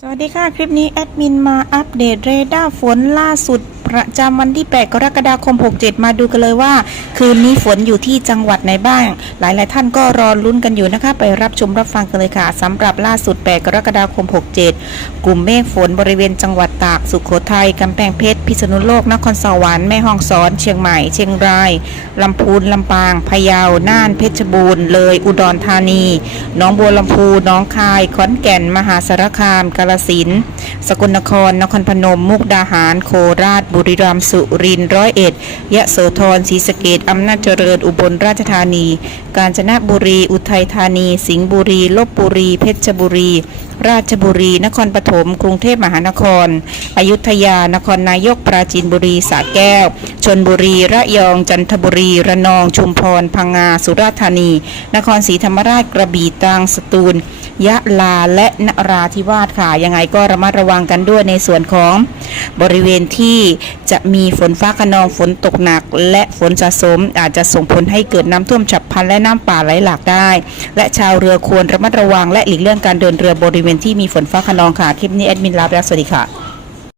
สวัสดีค่ะ คลิปนี้แอดมินมาอัปเดตเรดาร์ฝนล่าสุด ประจำวันที่ 8 กรกฎาคม 67 มาดูกันเลยว่า คืนนี้ฝนอยู่ที่จังหวัดไหนบ้าง หลาย ๆ ท่านก็รอลุ้นกันอยู่นะคะ ไปรับชมรับฟังกันเลยค่ะสำหรับล่าสุด 8 กรกฎาคม 67 กลุ่มเมฆฝนบริเวณจังหวัดตาก สุขโขทัยกำแพงเพชร พิษณุโลก นครสวรรค์ แม่ฮ่องสอน เชียงใหม่ เชียงรายลำพูนลำปาง พะเยา น่าน เพชรบูรณ์ เลย อุดรธานี หน้องบัวลำพู หน้องคาย ขอนแก่น มหาสารคาม กาฬสินธุ์ สกลนคร นครพนม มุกดาหาร โคราช บุรีรัมย์สุรินทร์ร้อยเอ็ด ยะโสธร ศรีสะเกดอำนาจเจริญ อุบลราชธานี กาญจนบุรี อุทัยธานี สิงห์บุรี ลบบุรี เพชรบุรี ราชบุรี นครปฐม กรุงเทพมหานคร อยุธยา นครนายก ปราจีนบุรี สระแก้ว ชนบุรี ระยอง จันทบุรี ระนอง ชุมพร พังงา สุราษฎร์ธานี นครศรีธรรมราช กระบี่ ตรัง สตูล ยะลา และนราธิวาสค่ะ ยังไงก็ระมัดระวังกันด้วยในส่วนของ บริเวณที่จะมีฝนฟ้าขนองฝนตกหนัก และฝนสะสมอาจจะส่งผลให้เกิดน้ำท่วมฉับพลันและน้ำป่าไหลหลากได้ และชาวเรือควรระมัดระวังและหลีกเลี่ยงการเดินเรือบริเวณที่มีฝนฟ้าขนองค่ะ คลิปนี้แอดมินลาไปแล้วสวัสดีค่ะ